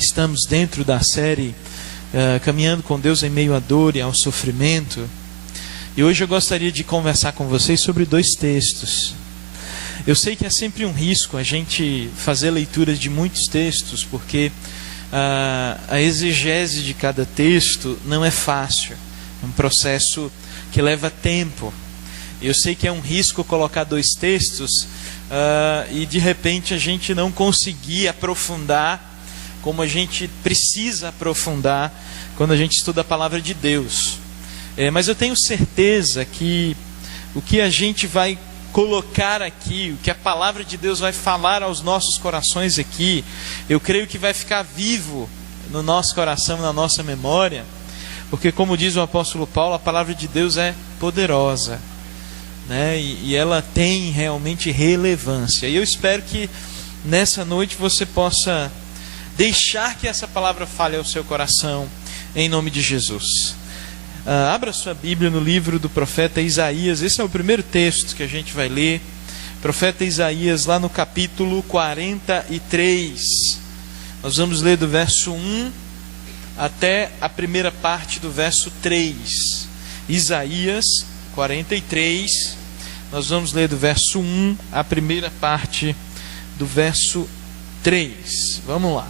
Estamos dentro da série Caminhando com Deus em meio à dor e ao sofrimento. E hoje eu gostaria de conversar com vocês sobre 2 textos. Eu sei que é sempre um risco a gente fazer leituras de muitos textos, porque a exegese de cada texto não é fácil. É um processo que leva tempo. Eu sei que é um risco colocar 2 textos e de repente a gente não conseguir aprofundar como a gente precisa aprofundar quando a gente estuda a palavra de Deus. Mas eu tenho certeza que o que a gente vai colocar aqui, o que a palavra de Deus vai falar aos nossos corações aqui, eu creio que vai ficar vivo no nosso coração, na nossa memória, porque como diz o apóstolo Paulo, a palavra de Deus é poderosa, né? E ela tem realmente relevância. E eu espero que nessa noite você possa deixar que essa palavra fale ao seu coração, em nome de Jesus. Abra sua Bíblia no livro do profeta Isaías. Esse é o primeiro texto que a gente vai ler. Profeta Isaías, lá no capítulo 43. Nós vamos ler do verso 1 até a primeira parte do verso 3. Isaías 43. Nós vamos ler do verso 1 à primeira parte do verso 3. Vamos lá.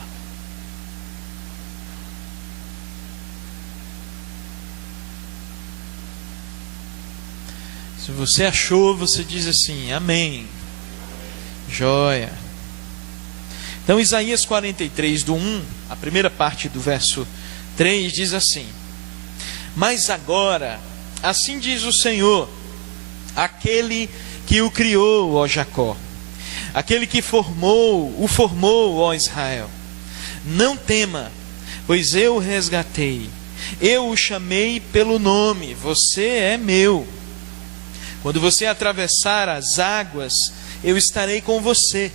Se você achou, você diz assim, amém. Joia. Então Isaías 43, do 1, a primeira parte do verso 3, diz assim: Mas agora, assim diz o Senhor, aquele que o criou, ó Jacó, aquele que o formou, ó Israel. Não tema, pois eu o resgatei, eu o chamei pelo nome, você é meu. Quando você atravessar as águas, eu estarei com você.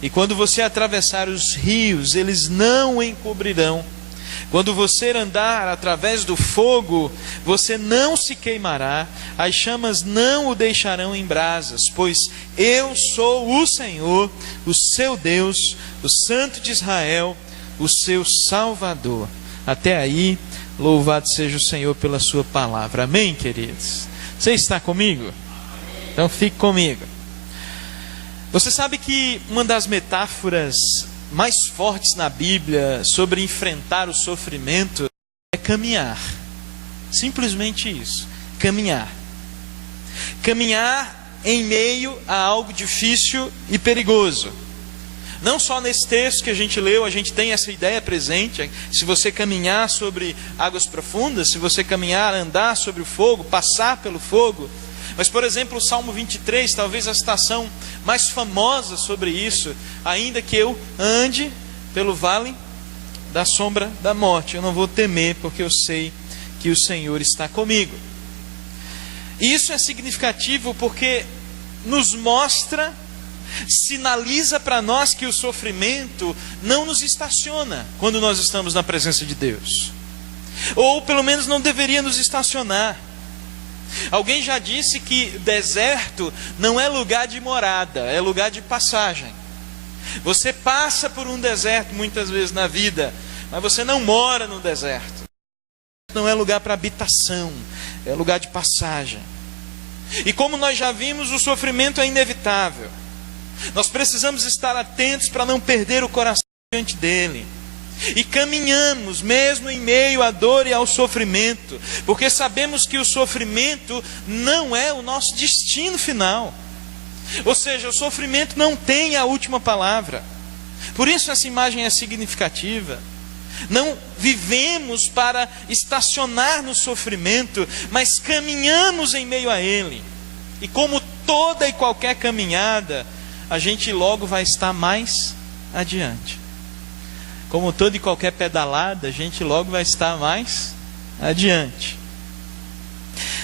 E quando você atravessar os rios, eles não o encobrirão. Quando você andar através do fogo, você não se queimará. As chamas não o deixarão em brasas, pois eu sou o Senhor, o seu Deus, o Santo de Israel, o seu Salvador. Até aí, louvado seja o Senhor pela sua palavra. Amém, queridos? Você está comigo? Então fique comigo. Você sabe que uma das metáforas mais fortes na Bíblia sobre enfrentar o sofrimento é caminhar. Simplesmente isso, caminhar. Caminhar em meio a algo difícil e perigoso. Não só nesse texto que a gente leu, a gente tem essa ideia presente. Se você caminhar sobre águas profundas, se você caminhar, andar sobre o fogo, passar pelo fogo. Mas, por exemplo, o Salmo 23, talvez a citação mais famosa sobre isso, ainda que eu ande pelo vale da sombra da morte, eu não vou temer, porque eu sei que o Senhor está comigo. E isso é significativo porque nos mostra, sinaliza para nós que o sofrimento não nos estaciona quando nós estamos na presença de Deus. Ou pelo menos não deveria nos estacionar. Alguém já disse que deserto não é lugar de morada, é lugar de passagem. Você passa por um deserto muitas vezes na vida, mas você não mora no deserto. Não é lugar para habitação, é lugar de passagem. E como nós já vimos, o sofrimento é inevitável. Nós precisamos estar atentos para não perder o coração diante dele. E caminhamos mesmo em meio à dor e ao sofrimento, porque sabemos que o sofrimento não é o nosso destino final. Ou seja, o sofrimento não tem a última palavra. Por isso essa imagem é significativa. Não vivemos para estacionar no sofrimento, mas caminhamos em meio a ele. E como toda e qualquer caminhada, a gente logo vai estar mais adiante. Como toda e qualquer pedalada, a gente logo vai estar mais adiante.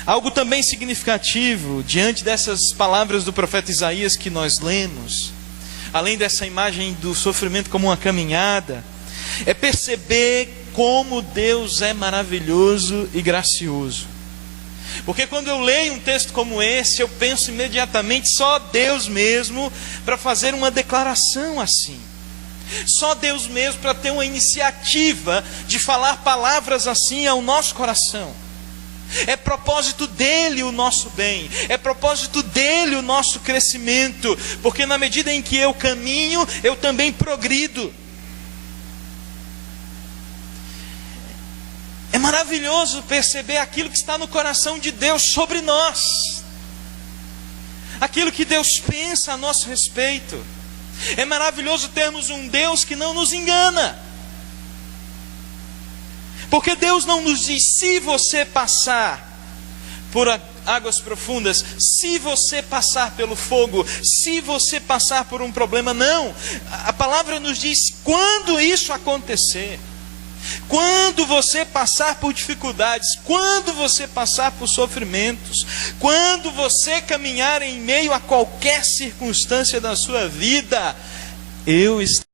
Algo também significativo, diante dessas palavras do profeta Isaías que nós lemos, além dessa imagem do sofrimento como uma caminhada, é perceber como Deus é maravilhoso e gracioso. Porque quando eu leio um texto como esse, eu penso imediatamente só Deus mesmo para fazer uma declaração assim. Só Deus mesmo para ter uma iniciativa de falar palavras assim ao nosso coração. É propósito dele o nosso bem, é propósito dele o nosso crescimento, porque na medida em que eu caminho, eu também progrido. É maravilhoso perceber aquilo que está no coração de Deus sobre nós, aquilo que Deus pensa a nosso respeito. É maravilhoso termos um Deus que não nos engana, porque Deus não nos diz: se você passar por águas profundas, se você passar pelo fogo, se você passar por um problema. Não, a palavra nos diz quando isso acontecer. Quando você passar por dificuldades, quando você passar por sofrimentos, quando você caminhar em meio a qualquer circunstância da sua vida, eu estou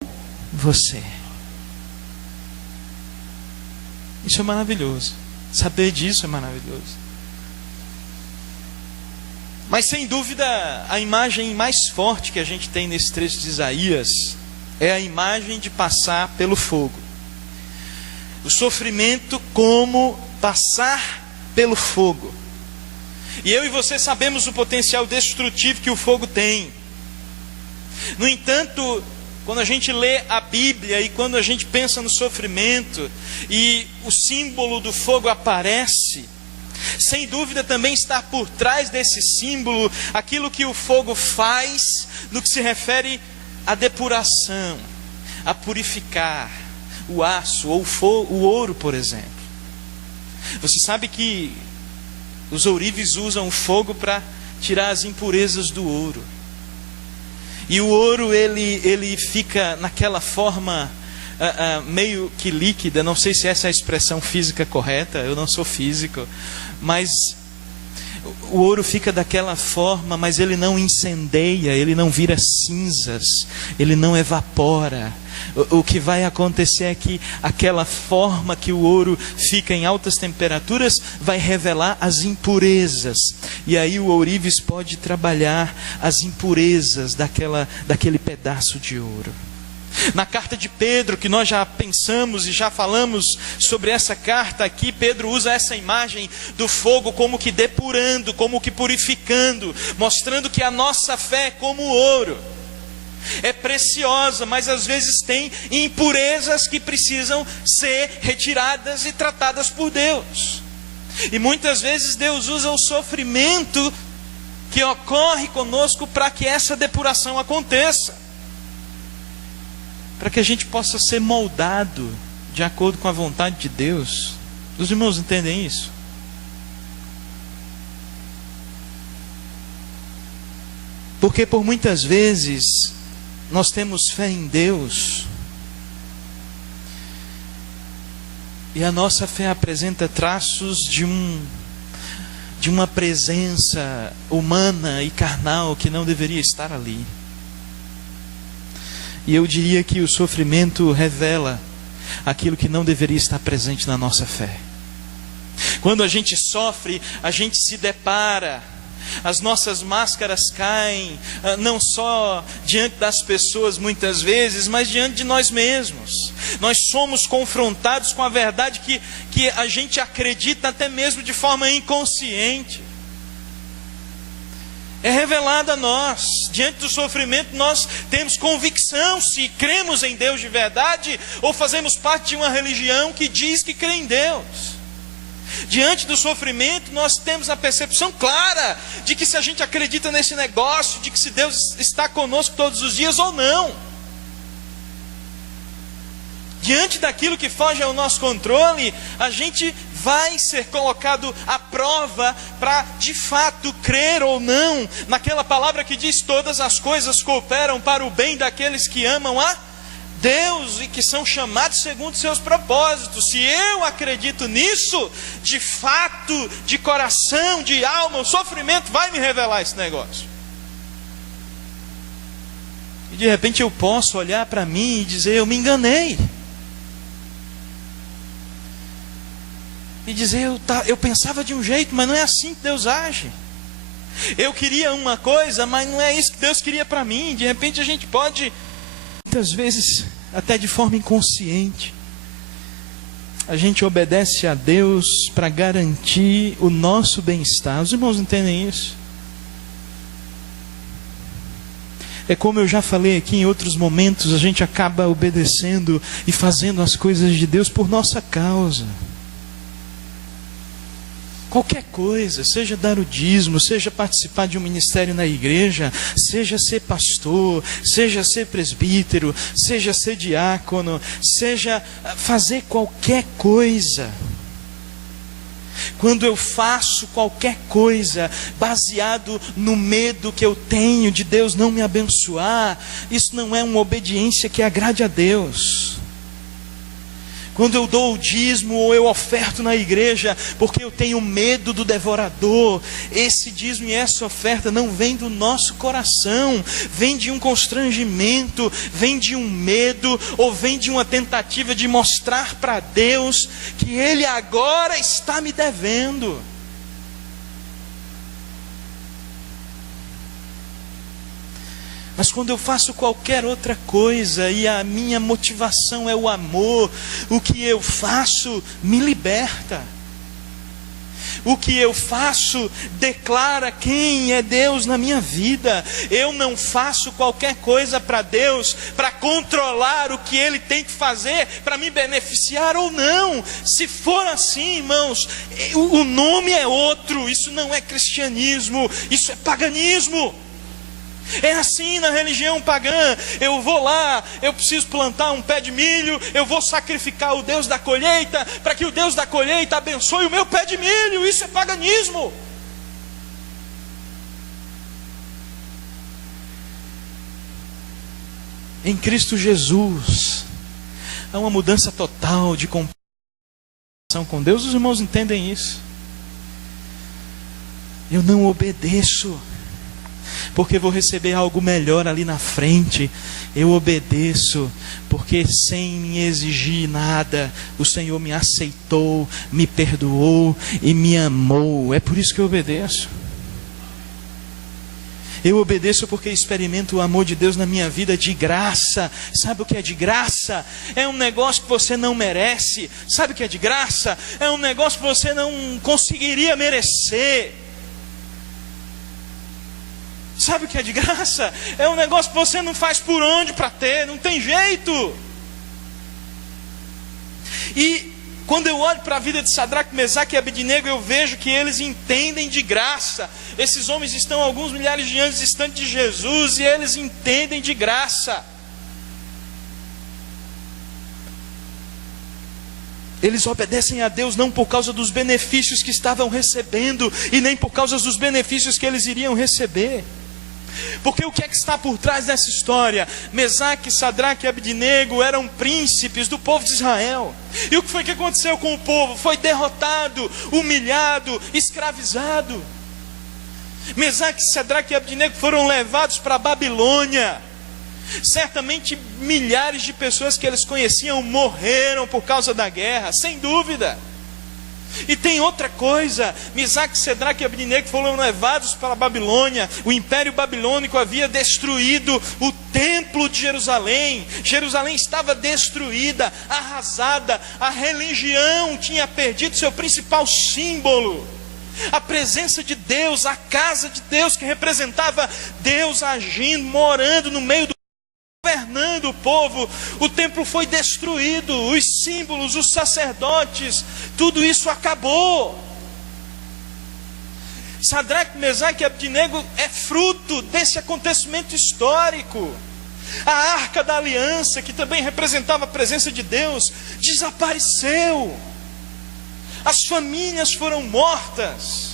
com você. Isso é maravilhoso. Saber disso é maravilhoso. Mas sem dúvida, a imagem mais forte que a gente tem nesse trecho de Isaías é a imagem de passar pelo fogo. O sofrimento como passar pelo fogo. E eu e você sabemos o potencial destrutivo que o fogo tem. No entanto, quando a gente lê a Bíblia e quando a gente pensa no sofrimento e o símbolo do fogo aparece, sem dúvida também está por trás desse símbolo aquilo que o fogo faz no que se refere à depuração, a purificar o aço ou o ouro, por exemplo. Você sabe que os ourives usam o fogo para tirar as impurezas do ouro. E o ouro ele fica naquela forma meio que líquida. Não sei se essa é a expressão física correta, eu não sou físico, mas o ouro fica daquela forma, mas ele não incendeia, ele não vira cinzas, ele não evapora. O que vai acontecer é que aquela forma que o ouro fica em altas temperaturas vai revelar as impurezas. E aí o ourives pode trabalhar as impurezas daquele pedaço de ouro. Na carta de Pedro, que nós já pensamos e já falamos sobre essa carta aqui, Pedro usa essa imagem do fogo como que depurando, como que purificando, mostrando que a nossa fé é como o ouro. É preciosa, mas às vezes tem impurezas que precisam ser retiradas e tratadas por Deus. E muitas vezes Deus usa o sofrimento que ocorre conosco para que essa depuração aconteça, para que a gente possa ser moldado de acordo com a vontade de Deus. Os irmãos entendem isso? Porque por muitas vezes nós temos fé em Deus e a nossa fé apresenta traços de uma presença humana e carnal que não deveria estar ali. E eu diria que o sofrimento revela aquilo que não deveria estar presente na nossa fé. Quando a gente sofre, a gente se depara, as nossas máscaras caem, não só diante das pessoas muitas vezes, mas diante de nós mesmos. Nós somos confrontados com a verdade que a gente acredita até mesmo de forma inconsciente. É revelado a nós. Diante do sofrimento nós temos convicção se cremos em Deus de verdade ou fazemos parte de uma religião que diz que crê em Deus. Diante do sofrimento nós temos a percepção clara de que se a gente acredita nesse negócio, de que se Deus está conosco todos os dias ou não. Diante daquilo que foge ao nosso controle, a gente vai ser colocado à prova para de fato crer ou não naquela palavra que diz: todas as coisas cooperam para o bem daqueles que amam a Deus e que são chamados segundo seus propósitos. Se eu acredito nisso, de fato, de coração, de alma, o sofrimento vai me revelar esse negócio. E de repente eu posso olhar para mim e dizer: eu me enganei. E dizer: eu pensava de um jeito, mas não é assim que Deus age. Eu queria uma coisa, mas não é isso que Deus queria para mim. De repente a gente pode Muitas vezes, até de forma inconsciente, a gente obedece a Deus para garantir o nosso bem-estar. Os irmãos entendem isso? É como eu já falei aqui em outros momentos, a gente acaba obedecendo e fazendo as coisas de Deus por nossa causa. Qualquer coisa, seja dar o dízimo, seja participar de um ministério na igreja, seja ser pastor, seja ser presbítero, seja ser diácono, seja fazer qualquer coisa. Quando eu faço qualquer coisa baseado no medo que eu tenho de Deus não me abençoar, isso não é uma obediência que agrade a Deus. Quando eu dou o dízimo ou eu oferto na igreja porque eu tenho medo do devorador, esse dízimo e essa oferta não vem do nosso coração, vem de um constrangimento, vem de um medo, ou vem de uma tentativa de mostrar para Deus que Ele agora está me devendo. Mas quando eu faço qualquer outra coisa e a minha motivação é o amor, o que eu faço me liberta. O que eu faço declara quem é Deus na minha vida. Eu não faço qualquer coisa para Deus para controlar o que Ele tem que fazer para me beneficiar ou não. Se for assim, irmãos, o nome é outro. Isso não é cristianismo, isso é paganismo. É assim na religião pagã. Eu vou lá, eu preciso plantar um pé de milho, eu vou sacrificar o Deus da colheita para que o Deus da colheita abençoe o meu pé de milho. Isso é paganismo. Em Cristo Jesus há uma mudança total de compreensão com Deus. Os irmãos entendem isso? Eu não obedeço porque vou receber algo melhor ali na frente. Eu obedeço porque sem me exigir nada, o Senhor me aceitou, me perdoou e me amou. É por isso que eu obedeço. Eu obedeço porque experimento o amor de Deus na minha vida de graça. Sabe o que é de graça? É um negócio que você não merece. Sabe o que é de graça? É um negócio que você não conseguiria merecer. Sabe o que é de graça? É um negócio que você não faz por onde para ter, não tem jeito. E quando eu olho para a vida de Sadraque, Mesaque e Abednego, eu vejo que eles entendem de graça. Esses homens estão alguns milhares de anos distantes de Jesus e eles entendem de graça. Eles obedecem a Deus não por causa dos benefícios que estavam recebendo e nem por causa dos benefícios que eles iriam receber. Porque o que é que está por trás dessa história? Mesaque, Sadraque e Abednego eram príncipes do povo de Israel. E o que foi que aconteceu com o povo? Foi derrotado, humilhado, escravizado. Mesaque, Sadraque e Abednego foram levados para a Babilônia. Certamente milhares de pessoas que eles conheciam morreram por causa da guerra, sem dúvida. E tem outra coisa, Mesaque, Sadraque e Abednego foram levados para a Babilônia. O Império Babilônico havia destruído o templo de Jerusalém. Jerusalém estava destruída, arrasada. A religião tinha perdido seu principal símbolo. A presença de Deus, a casa de Deus que representava Deus agindo, morando no meio do governando o povo. O templo foi destruído, os símbolos, os sacerdotes, tudo isso acabou. Sadraque, Mesaque e Abednego é fruto desse acontecimento histórico. A arca da aliança, que também representava a presença de Deus, desapareceu. As famílias foram mortas,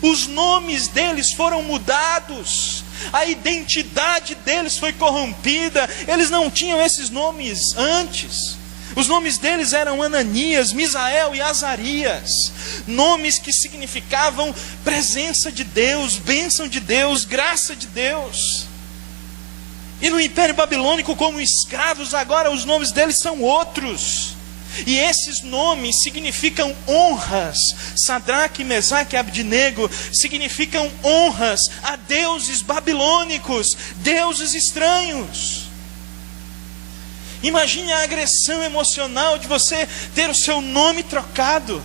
os nomes deles foram mudados, a identidade deles foi corrompida. Eles não tinham esses nomes antes. Os nomes deles eram Ananias, Misael e Azarias. Nomes que significavam presença de Deus, bênção de Deus, graça de Deus. E no Império Babilônico, como escravos, agora os nomes deles são outros. E esses nomes significam honras. Sadraque, Mesaque e Abednego significam honras a deuses babilônicos, deuses estranhos. Imagine a agressão emocional de você ter o seu nome trocado.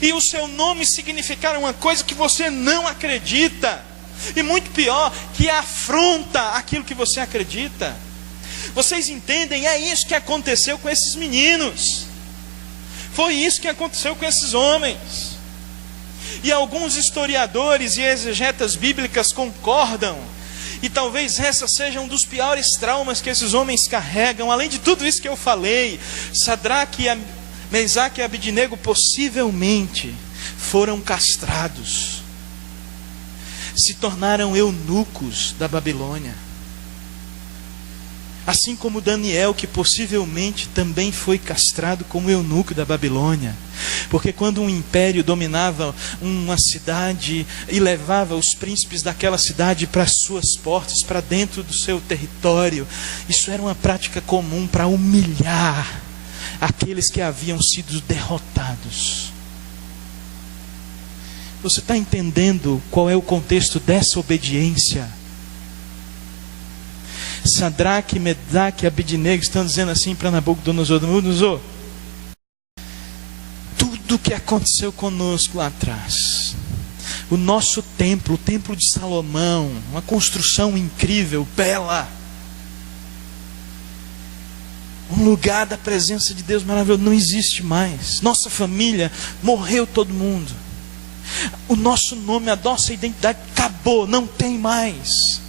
E o seu nome significar uma coisa que você não acredita. E muito pior, que afronta aquilo que você acredita. Vocês entendem? É isso que aconteceu com esses meninos. Foi isso que aconteceu com esses homens. E alguns historiadores e exegetas bíblicas concordam. E talvez essa seja um dos piores traumas que esses homens carregam. Além de tudo isso que eu falei, Sadraque, Mesaque e Abidnego possivelmente foram castrados. Se tornaram eunucos da Babilônia. Assim como Daniel, que possivelmente também foi castrado como eunuco da Babilônia. Porque quando um império dominava uma cidade e levava os príncipes daquela cidade para as suas portas, para dentro do seu território, isso era uma prática comum para humilhar aqueles que haviam sido derrotados. Você está entendendo qual é o contexto dessa obediência? Sadraque, Mesaque e Abidnego estão dizendo assim para Nabucodonosor: Nabucodonosor, tudo que aconteceu conosco lá atrás, o nosso templo, o templo de Salomão, uma construção incrível, bela, um lugar da presença de Deus maravilhoso, não existe mais. Nossa família, morreu todo mundo. O nosso nome, a nossa identidade acabou, não tem mais.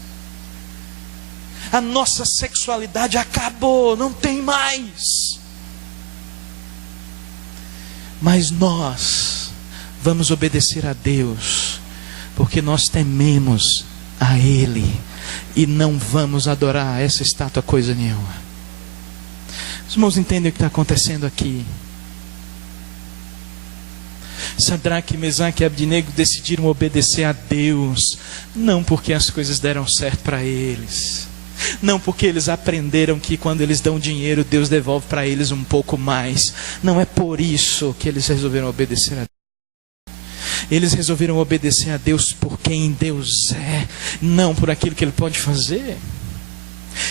A nossa sexualidade acabou, não tem mais. Mas nós vamos obedecer a Deus, porque nós tememos a Ele, e não vamos adorar essa estátua coisa nenhuma. Os irmãos entendem o que está acontecendo aqui? Sadraque, Mesaque e Abidnego decidiram obedecer a Deus, não porque as coisas deram certo para eles, não porque eles aprenderam que quando eles dão dinheiro, Deus devolve para eles um pouco mais. Não é por isso que eles resolveram obedecer a Deus. Eles resolveram obedecer a Deus por quem Deus é, não por aquilo que Ele pode fazer.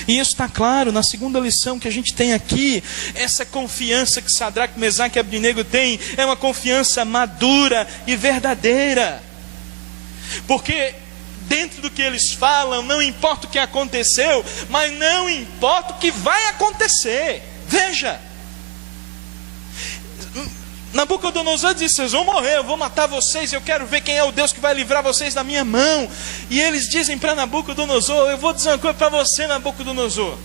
E isso está claro na segunda lição que a gente tem aqui. Essa confiança que Sadraque, Mesaque e Abidnego têm é uma confiança madura e verdadeira. Porque dentro do que eles falam, não importa o que aconteceu, mas não importa o que vai acontecer. Veja, Nabucodonosor disse: vocês vão morrer, eu vou matar vocês, eu quero ver quem é o Deus que vai livrar vocês da minha mão. E eles dizem para Nabucodonosor: eu vou dizer uma coisa para você, Nabucodonosor,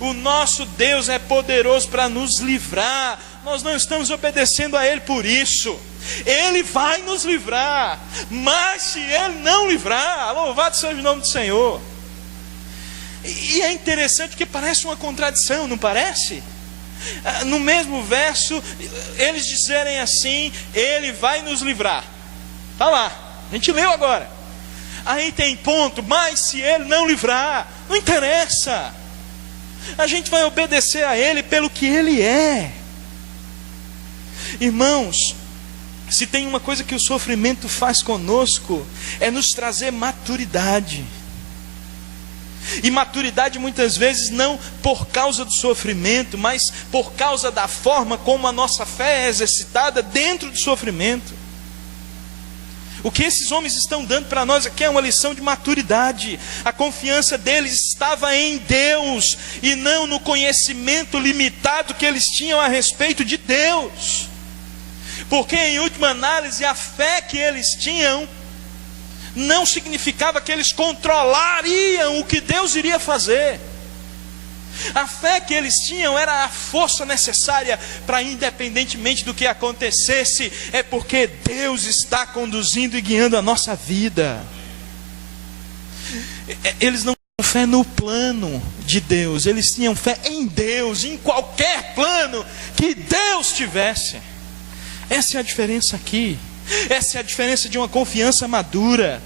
o nosso Deus é poderoso para nos livrar, nós não estamos obedecendo a Ele por isso. Ele vai nos livrar, mas se Ele não livrar, louvado seja o nome do Senhor. E é interessante que parece uma contradição, não parece? No mesmo verso, eles dizerem assim: Ele vai nos livrar. Está lá, a gente leu agora. Aí tem ponto: mas se Ele não livrar, não interessa, a gente vai obedecer a Ele pelo que Ele é. Irmãos, se tem uma coisa que o sofrimento faz conosco, é nos trazer maturidade. E maturidade muitas vezes não por causa do sofrimento, mas por causa da forma como a nossa fé é exercitada dentro do sofrimento. O que esses homens estão dando para nós aqui é uma lição de maturidade. A confiança deles estava em Deus e não no conhecimento limitado que eles tinham a respeito de Deus. Porque em última análise a fé que eles tinham não significava que eles controlariam o que Deus iria fazer. A fé que eles tinham era a força necessária para, independentemente do que acontecesse, é porque Deus está conduzindo e guiando a nossa vida. Eles não tinham fé no plano de Deus, eles tinham fé em Deus, em qualquer plano que Deus tivesse. Essa é a diferença aqui. Essa é a diferença de uma confiança madura.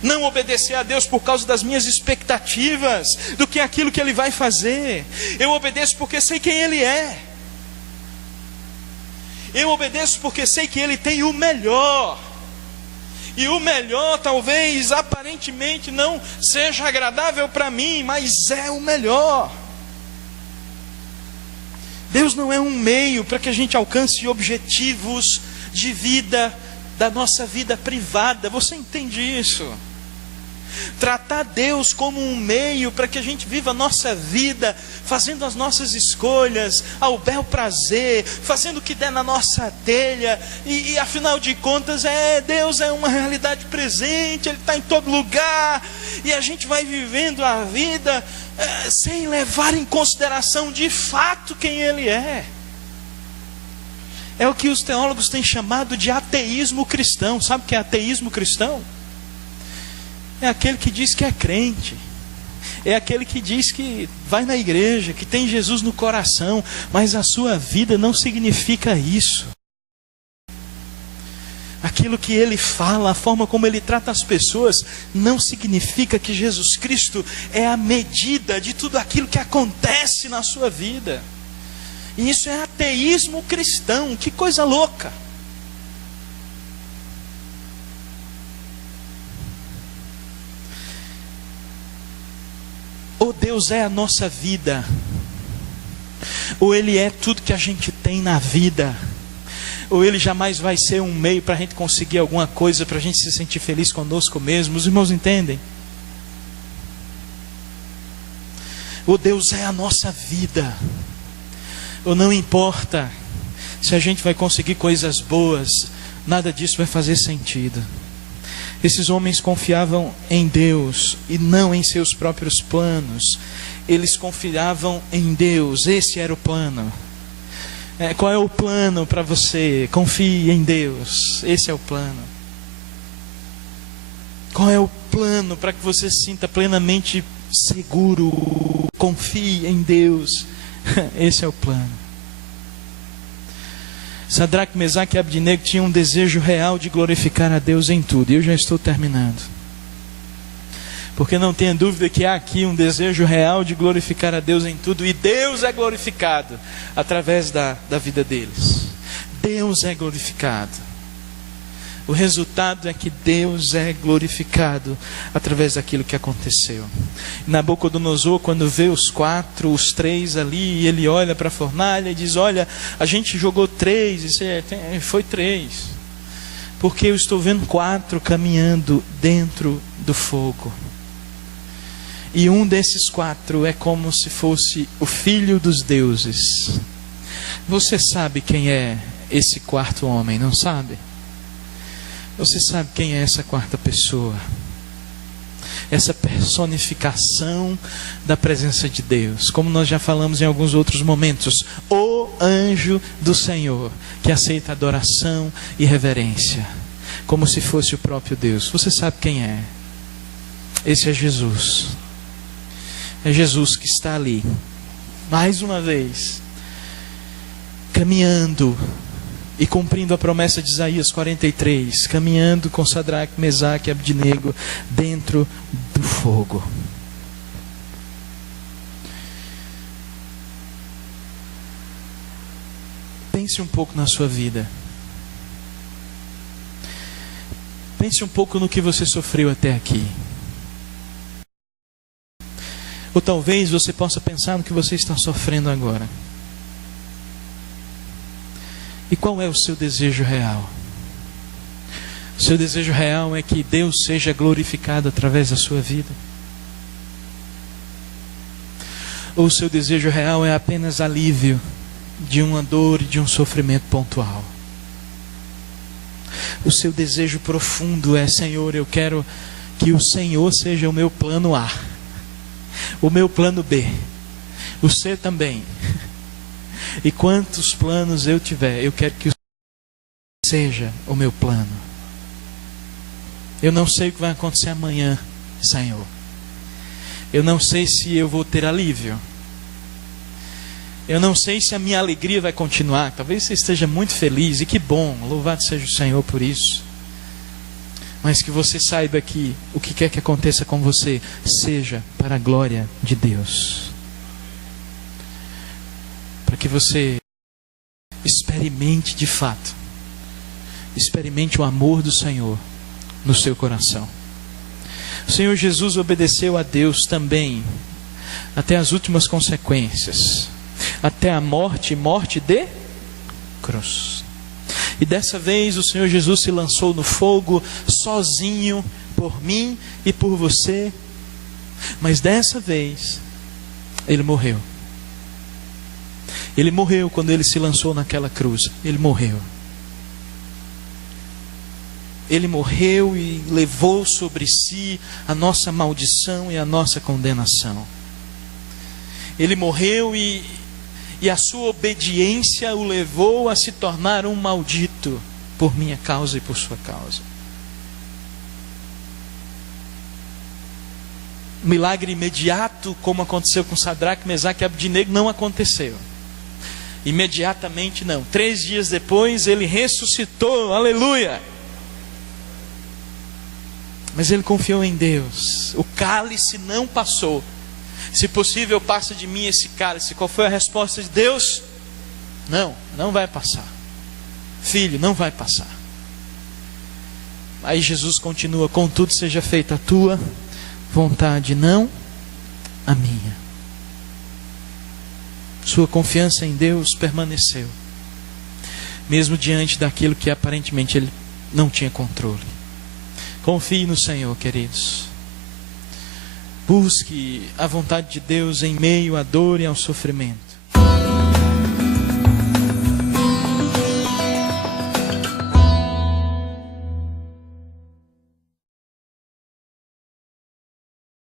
Não obedecer a Deus por causa das minhas expectativas do que aquilo que Ele vai fazer. Eu obedeço porque sei quem Ele é. Eu obedeço porque sei que Ele tem o melhor. E o melhor talvez aparentemente não seja agradável para mim, mas é o melhor. Deus não é um meio para que a gente alcance objetivos de vida, da nossa vida privada. Você entende isso? Tratar Deus como um meio para que a gente viva a nossa vida, fazendo as nossas escolhas, ao bel prazer, fazendo o que der na nossa telha, e afinal de contas, Deus é uma realidade presente, Ele está em todo lugar, e a gente vai vivendo a vida sem levar em consideração de fato quem Ele é. É o que os teólogos têm chamado de ateísmo cristão. Sabe o que é ateísmo cristão? É aquele que diz que é crente, é aquele que diz que vai na igreja, que tem Jesus no coração, mas a sua vida não significa isso. Aquilo que ele fala, a forma como ele trata as pessoas, não significa que Jesus Cristo é a medida de tudo aquilo que acontece na sua vida. E isso é ateísmo cristão. Que coisa louca! Ou Deus é a nossa vida, ou Ele é tudo que a gente tem na vida, ou Ele jamais vai ser um meio para a gente conseguir alguma coisa, para a gente se sentir feliz conosco mesmo. Os irmãos entendem? Ou Deus é a nossa vida, ou não importa se a gente vai conseguir coisas boas, nada disso vai fazer sentido. Esses homens confiavam em Deus e não em seus próprios planos. Eles confiavam em Deus. Esse era o plano. Qual é o plano para você? Confie em Deus. Esse é o plano. Qual é o plano para que você se sinta plenamente seguro? Confie em Deus. Esse é o plano. Sadraque, Mesaque e Abdinego tinham um desejo real de glorificar a Deus em tudo. E eu já estou terminando. Porque não tenha dúvida que há aqui um desejo real de glorificar a Deus em tudo. E Deus é glorificado através da vida deles. Deus é glorificado. O resultado é que Deus é glorificado através daquilo que aconteceu. Nabucodonosor, quando vê os três ali, ele olha para a fornalha e diz: olha, a gente jogou 3, e foi 3, porque eu estou vendo 4 caminhando dentro do fogo. E um desses 4 é como se fosse o filho dos deuses. Você sabe quem é esse 4º homem, não sabe? Você sabe quem é essa 4ª pessoa? Essa personificação da presença de Deus. Como nós já falamos em alguns outros momentos. O anjo do Senhor, que aceita adoração e reverência, como se fosse o próprio Deus. Você sabe quem é? Esse é Jesus. É Jesus que está ali, mais uma vez, caminhando e cumprindo a promessa de Isaías 43, caminhando com Sadraque, Mesaque e Abdinego dentro do fogo. Pense um pouco na sua vida. Pense um pouco no que você sofreu até aqui. Ou talvez você possa pensar no que você está sofrendo agora. E qual é o seu desejo real? O seu desejo real é que Deus seja glorificado através da sua vida? Ou o seu desejo real é apenas alívio de uma dor e de um sofrimento pontual? O seu desejo profundo é: Senhor, eu quero que o Senhor seja o meu plano A, o meu plano B, o C também. E quantos planos eu tiver, eu quero que o Senhor seja o meu plano. Eu não sei o que vai acontecer amanhã, Senhor. Eu não sei se eu vou ter alívio. Eu não sei se a minha alegria vai continuar. Talvez você esteja muito feliz, e que bom, louvado seja o Senhor por isso. Mas que você saiba que o que quer que aconteça com você seja para a glória de Deus. Para que você experimente de fato, experimente o amor do Senhor no seu coração. O Senhor Jesus obedeceu a Deus também, até as últimas consequências. até a morte, morte de cruz. E dessa vez o Senhor Jesus se lançou no fogo, sozinho, por mim e por você. Mas dessa vez, Ele morreu. Ele morreu quando Ele se lançou naquela cruz. Ele morreu. Ele morreu e levou sobre si a nossa maldição e a nossa condenação. Ele morreu e a sua obediência o levou a se tornar um maldito por minha causa e por sua causa. Um milagre imediato, como aconteceu com Sadraque, Mesaque e Abdinego, não aconteceu. Imediatamente não. 3 dias depois ele ressuscitou, aleluia! Mas ele confiou em Deus. O cálice não passou. Se possível, passa de mim esse cálice. Qual foi a resposta de Deus? Não vai passar. Filho, não vai passar. Aí Jesus continua: contudo seja feita a tua vontade, não a minha. Sua confiança em Deus permaneceu, mesmo diante daquilo que aparentemente ele não tinha controle. Confie no Senhor, queridos. Busque a vontade de Deus em meio à dor e ao sofrimento.